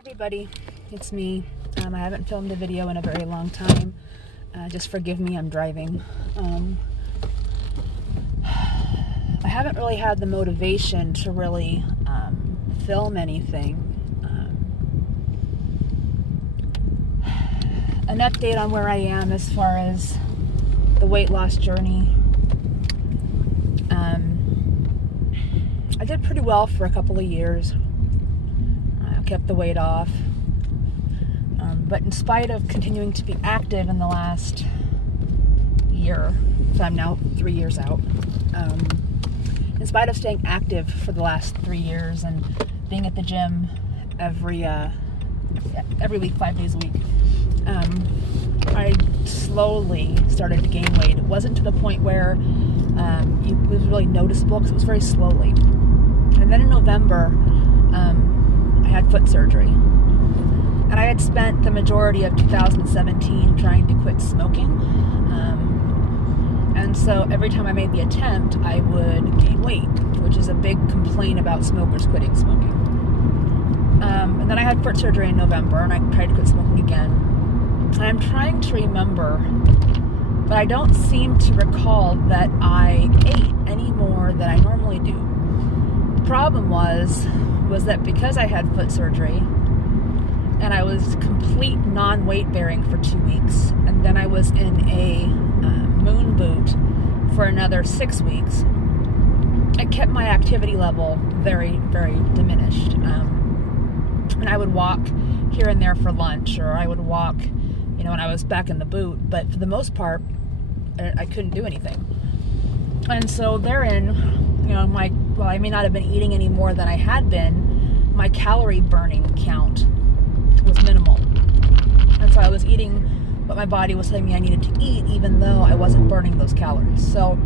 Everybody, it's me. I haven't filmed a video in a very long time. Just forgive me, I'm driving. I haven't really had the motivation to really film anything. An update on where I am as far as the weight loss journey. I did pretty well for a couple of years. I kept the weight off. But in spite of continuing to be active in the last year, so I'm now 3 years out, in spite of staying active for the last 3 years and being at the gym every week, 5 days a week, I slowly started to gain weight. It wasn't to the point where it was really noticeable because it was very slowly. And then in November, I had foot surgery. And I had spent the majority of 2017 trying to quit smoking. And so every time I made the attempt, I would gain weight, which is a big complaint about smokers quitting smoking. And then I had foot surgery in November, and I tried to quit smoking again. And I'm trying to remember, but I don't seem to recall that I ate any more than I normally do. The problem was that because I had foot surgery, and I was complete non-weight bearing for 2 weeks, and then I was in a moon boot for another 6 weeks, it kept my activity level very, very diminished. And I would walk here and there for lunch, or I would walk, when I was back in the boot, but for the most part, I couldn't do anything. And so therein, while I may not have been eating any more than I had been, my calorie burning count was minimal. And so I was eating what my body was telling me I needed to eat, even though I wasn't burning those calories. So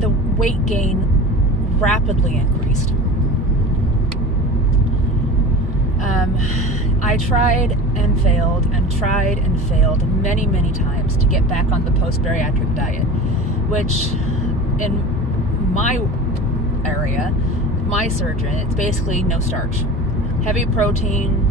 the weight gain rapidly increased. I tried and failed and tried and failed many, many times to get back on the post-bariatric diet, which in my area, my surgeon, it's basically no starch. Heavy protein,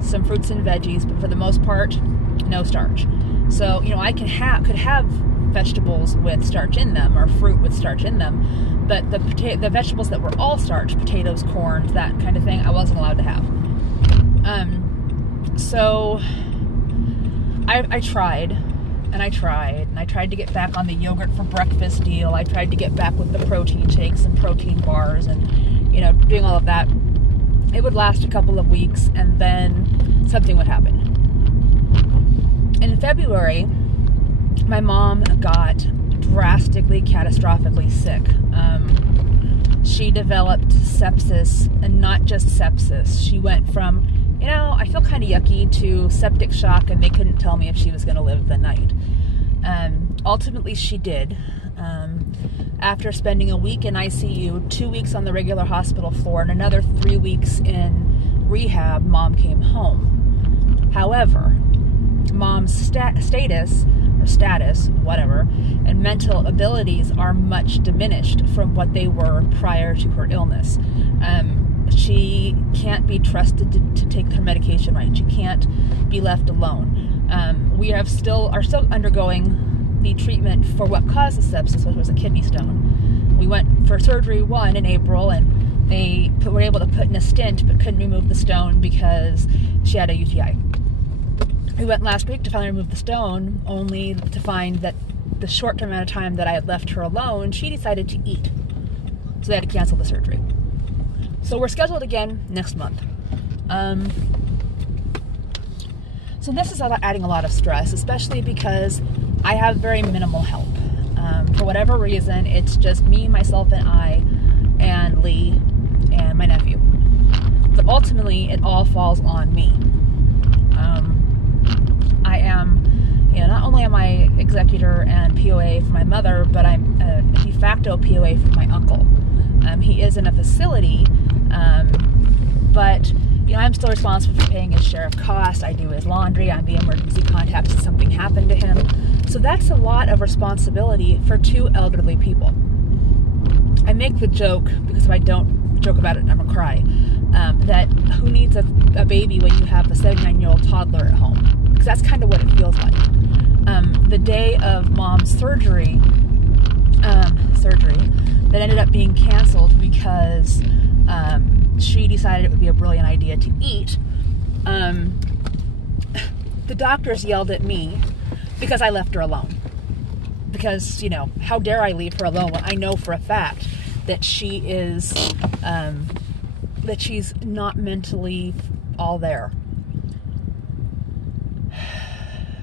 some fruits and veggies, but for the most part, no starch. So, I could have vegetables with starch in them, or fruit with starch in them, but the vegetables that were all starch, potatoes, corn, that kind of thing, I wasn't allowed to have. So I tried, and I tried to get back on the yogurt for breakfast deal. I tried to get back with the protein shakes and protein bars and, doing all of that. It would last a couple of weeks, and then something would happen. In February, my mom got drastically, catastrophically sick. She developed sepsis, and not just sepsis. She went from, I feel kind of yucky, to septic shock, and they couldn't tell me if she was going to live the night. Ultimately, she did. After spending a week in ICU, 2 weeks on the regular hospital floor, and another 3 weeks in rehab, Mom came home. However, Mom's status, whatever, and mental abilities are much diminished from what they were prior to her illness. She can't be trusted to take her medication right. She can't be left alone. We are still undergoing the treatment for what caused the sepsis, which was a kidney stone. We went for surgery in April, and they were able to put in a stent, but couldn't remove the stone because she had a UTI. We went last week to finally remove the stone, only to find that the short amount of time that I had left her alone, she decided to eat. So they had to cancel the surgery. So we're scheduled again next month. So this is adding a lot of stress, especially because I have very minimal help. For whatever reason, it's just me, myself, and I, and Lee, and my nephew. But ultimately, it all falls on me. I am, not only am I executor and POA for my mother, but I'm a de facto POA for my uncle. He is in a facility, but I'm still responsible for paying his share of costs. I do his laundry. I'm the emergency contact if something happened to him. So that's a lot of responsibility for 2 elderly people. I make the joke, because if I don't joke about it, I'm gonna cry, that who needs a a baby when you have a 79-year-old toddler at home, because that's kind of what it feels like. The day of Mom's surgery that ended up being canceled because she decided it would be a brilliant idea to eat. The doctors yelled at me because I left her alone. Because, you know, how dare I leave her alone when I know for a fact that she is, that she's not mentally all there.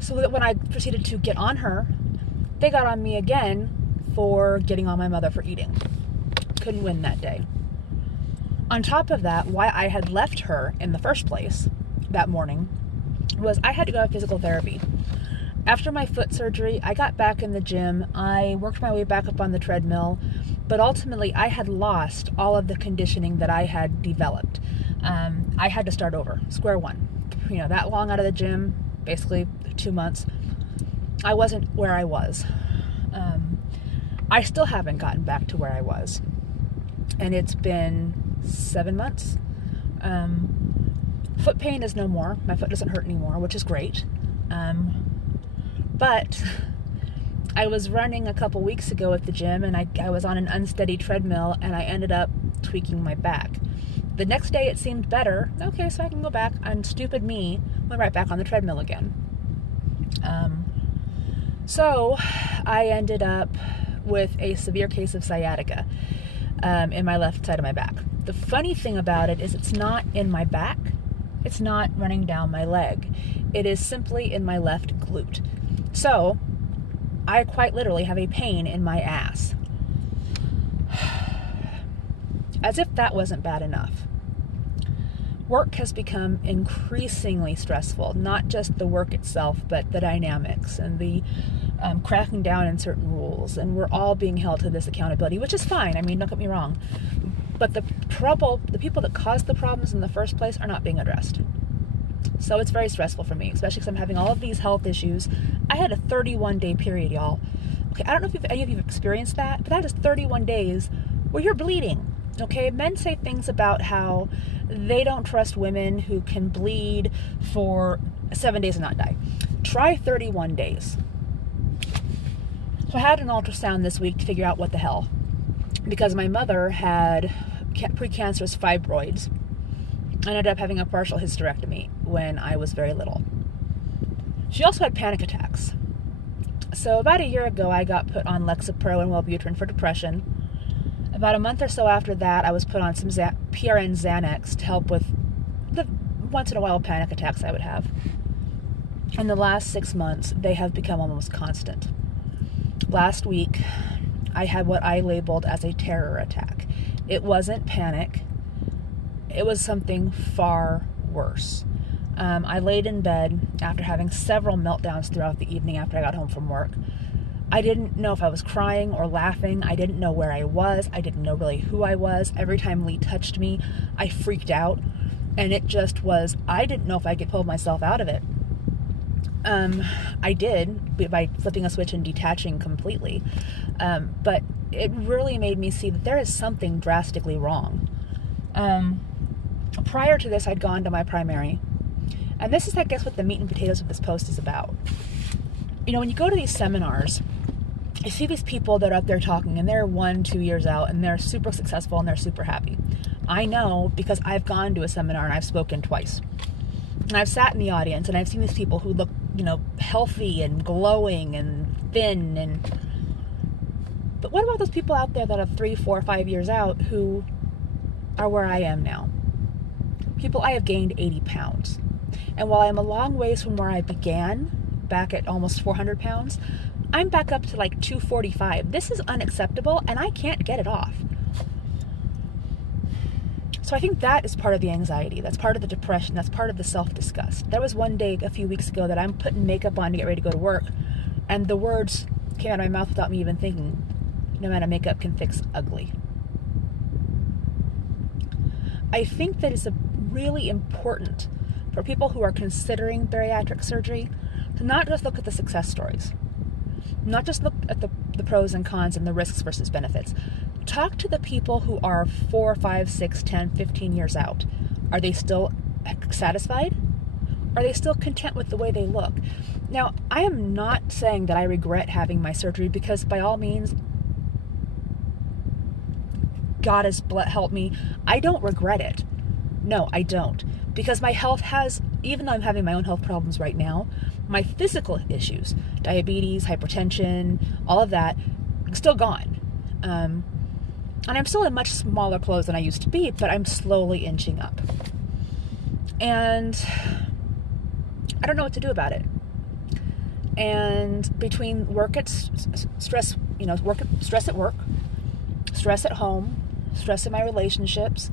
So that when I proceeded to get on her, they got on me again for getting on my mother for eating. Couldn't win that day. On top of that, why I had left her in the first place that morning was I had to go to physical therapy. After my foot surgery, I got back in the gym. I worked my way back up on the treadmill, but ultimately I had lost all of the conditioning that I had developed. I had to start over, square one. You know, that long out of the gym, basically 2 months, I wasn't where I was. I still haven't gotten back to where I was. And it's been 7 months. Foot pain is no more. My foot doesn't hurt anymore, which is great. But I was running a couple weeks ago at the gym, and I was on an unsteady treadmill, and I ended up tweaking my back. The next day it seemed better. Okay, so I can go back. And stupid me went right back on the treadmill again. So I ended up with a severe case of sciatica in my left side of my back. The funny thing about it is it's not in my back. It's not running down my leg. It is simply in my left glute. So I quite literally have a pain in my ass. As if that wasn't bad enough. Work has become increasingly stressful, not just the work itself, but the dynamics and the cracking down in certain rules. And we're all being held to this accountability, which is fine. I mean, don't get me wrong. But the people that caused the problems in the first place are not being addressed. So it's very stressful for me, especially because I'm having all of these health issues. I had a 31-day period, y'all. Okay, I don't know if any of you have experienced that, but that is 31 days where you're bleeding. Okay, men say things about how they don't trust women who can bleed for 7 days and not die. Try 31 days. So I had an ultrasound this week to figure out what the hell. Because my mother had precancerous fibroids. I ended up having a partial hysterectomy when I was very little. She also had panic attacks. So about a year ago, I got put on Lexapro and Wellbutrin for depression. About a month or so after that, I was put on some PRN Xanax to help with the once-in-a-while panic attacks I would have. In the last 6 months, they have become almost constant. Last week, I had what I labeled as a terror attack. It wasn't panic. It was something far worse. I laid in bed after having several meltdowns throughout the evening after I got home from work. I didn't know if I was crying or laughing. I didn't know where I was. I didn't know really who I was. Every time Lee touched me, I freaked out. And it just was, I didn't know if I could pull myself out of it. I did by flipping a switch and detaching completely. But it really made me see that there is something drastically wrong. Prior to this, I'd gone to my primary. And this is, I guess, what the meat and potatoes of this post is about. You know, when you go to these seminars, you see these people that are up there talking, and they're 1-2 years out, and they're super successful, and they're super happy. I know because I've gone to a seminar, and I've spoken twice. And I've sat in the audience, and I've seen these people who look, you know, healthy and glowing and thin. But what about those people out there that are 3, 4, 5 years out who are where I am now? People, I have gained 80 pounds. And while I'm a long ways from where I began, back at almost 400 pounds, I'm back up to like 245. This is unacceptable, and I can't get it off. So I think that is part of the anxiety. That's part of the depression. That's part of the self-disgust. There was one day a few weeks ago that I'm putting makeup on to get ready to go to work, and the words came out of my mouth without me even thinking, no amount of makeup can fix ugly. I think that it's really important for people who are considering bariatric surgery to not just look at the success stories, not just look at the pros and cons and the risks versus benefits. Talk to the people who are 4, 5, 6, 10, 15 years out. Are they still satisfied? Are they still content with the way they look? Now, I am not saying that I regret having my surgery, because by all means, God has helped me. I don't regret it. No, I don't. Because my health has, even though I'm having my own health problems right now, my physical issues, diabetes, hypertension, all of that, still gone. And I'm still in much smaller clothes than I used to be, but I'm slowly inching up. And I don't know what to do about it. And between stress at work, stress at home, stress in my relationships,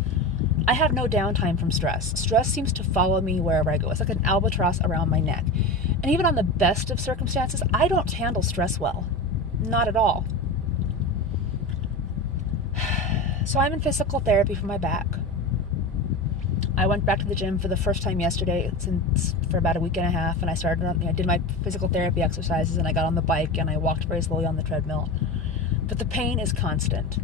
I have no downtime from stress. Stress seems to follow me wherever I go. It's like an albatross around my neck. And even on the best of circumstances, I don't handle stress well. Not at all. So I'm in physical therapy for my back. I went back to the gym for the first time yesterday for about a week and a half, and I did my physical therapy exercises, and I got on the bike and I walked very slowly on the treadmill. But the pain is constant.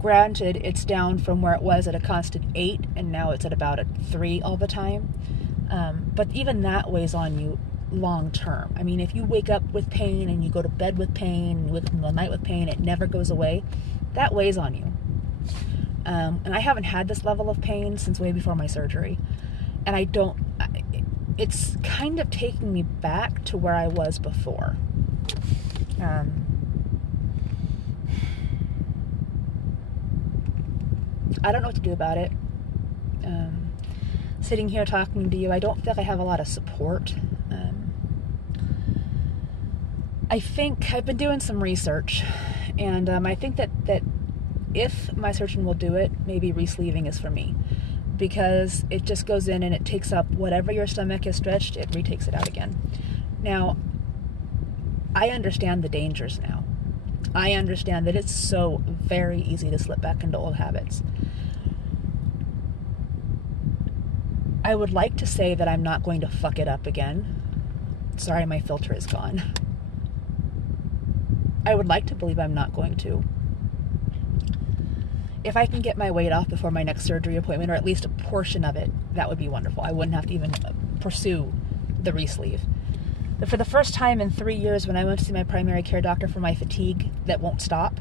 Granted, it's down from where it was at a constant 8, and now it's at about a 3 all the time. But even that weighs on you long term. I mean, if you wake up with pain and you go to bed with pain, and with the night with pain, it never goes away, that weighs on you. And I haven't had this level of pain since way before my surgery. And it's kind of taking me back to where I was before. I don't know what to do about it. Sitting here talking to you, I don't feel like I have a lot of support. I think I've been doing some research, and I think that if my surgeon will do it, maybe re-sleeving is for me, because it just goes in and it takes up whatever your stomach is stretched, it retakes it out again. Now, I understand the dangers now. I understand that it's so very easy to slip back into old habits. I would like to say that I'm not going to fuck it up again. Sorry, my filter is gone. I would like to believe I'm not going to. If I can get my weight off before my next surgery appointment, or at least a portion of it, that would be wonderful. I wouldn't have to even pursue the re-sleeve. But for the first time in 3 years, when I went to see my primary care doctor for my fatigue that won't stop,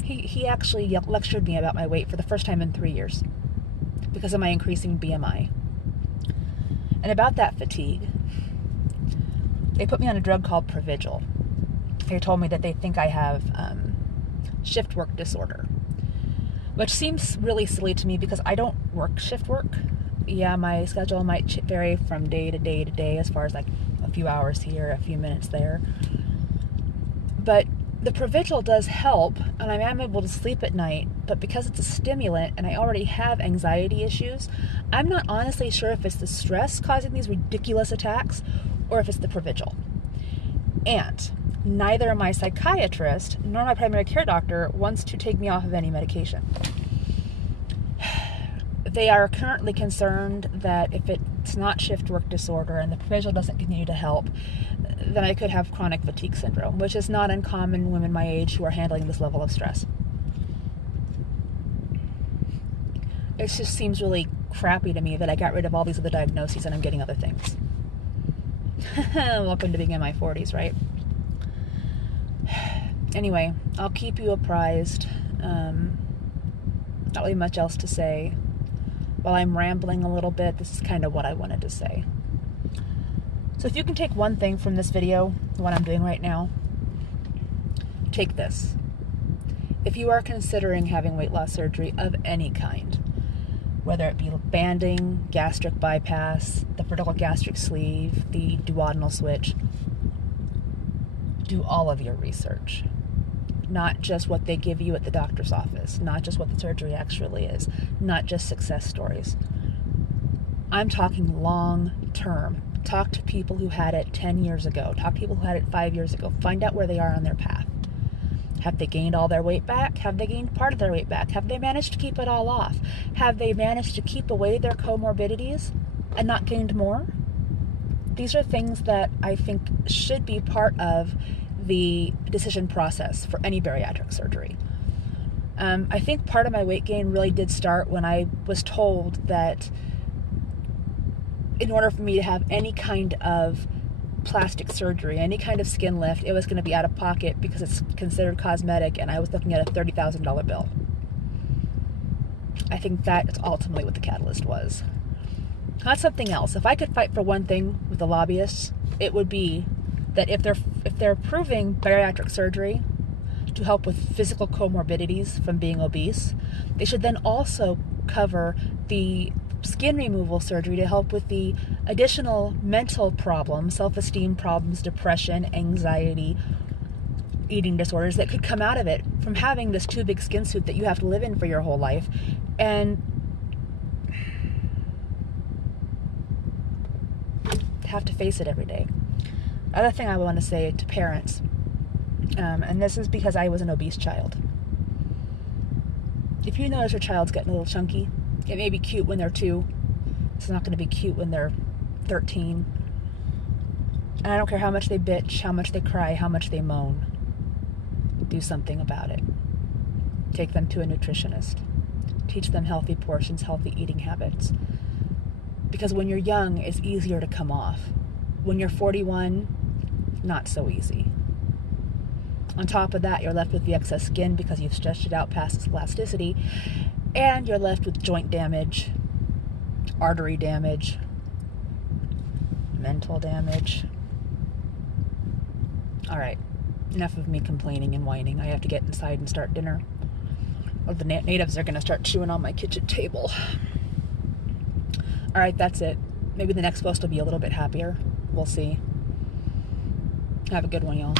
he actually lectured me about my weight for the first time in 3 years because of my increasing BMI. And about that fatigue, they put me on a drug called Provigil. They told me that they think I have shift work disorder, which seems really silly to me because I don't work shift work. Yeah, my schedule might vary from day to day to day, as far as like a few hours here, a few minutes there. But the Provigil does help, and I am able to sleep at night, but because it's a stimulant and I already have anxiety issues, I'm not honestly sure if it's the stress causing these ridiculous attacks or if it's the Provigil. And neither my psychiatrist nor my primary care doctor wants to take me off of any medication. They are currently concerned that if it's not shift work disorder and the Provigil doesn't continue to help, then I could have chronic fatigue syndrome, which is not uncommon in women my age who are handling this level of stress. It just seems really crappy to me that I got rid of all these other diagnoses and I'm getting other things. Welcome to being in my 40s, right? Anyway, I'll keep you apprised. Not really much else to say. While I'm rambling a little bit, this is kind of what I wanted to say. So if you can take one thing from this video, the one I'm doing right now, take this. If you are considering having weight loss surgery of any kind, whether it be banding, gastric bypass, the vertical gastric sleeve, the duodenal switch, do all of your research. Not just what they give you at the doctor's office, not just what the surgery actually is, not just success stories. I'm talking long term. Talk to people who had it 10 years ago. Talk to people who had it 5 years ago. Find out where they are on their path. Have they gained all their weight back? Have they gained part of their weight back? Have they managed to keep it all off? Have they managed to keep away their comorbidities and not gained more? These are things that I think should be part of the decision process for any bariatric surgery. I think part of my weight gain really did start when I was told that in order for me to have any kind of plastic surgery, any kind of skin lift, it was going to be out of pocket because it's considered cosmetic, and I was looking at a $30,000 bill. I think that's ultimately what the catalyst was. Not something else. If I could fight for one thing with the lobbyists, it would be that if they're approving bariatric surgery to help with physical comorbidities from being obese, they should then also cover the skin removal surgery to help with the additional mental problems, self-esteem problems, depression, anxiety, eating disorders that could come out of it from having this too big skin suit that you have to live in for your whole life and have to face it every day. Other thing I want to say to parents, and this is because I was an obese child. If you notice your child's getting a little chunky, it may be cute when they're 2. It's not going to be cute when they're 13. And I don't care how much they bitch, how much they cry, how much they moan. Do something about it. Take them to a nutritionist. Teach them healthy portions, healthy eating habits. Because when you're young, it's easier to come off. When you're 41, not so easy. On top of that, you're left with the excess skin because you've stretched it out past its elasticity, and you're left with joint damage, artery damage, mental damage. All right, enough of me complaining and whining. I have to get inside and start dinner, or the natives are going to start chewing on my kitchen table. All right, that's it. Maybe the next post will be a little bit happier. We'll see. Have a good one, y'all.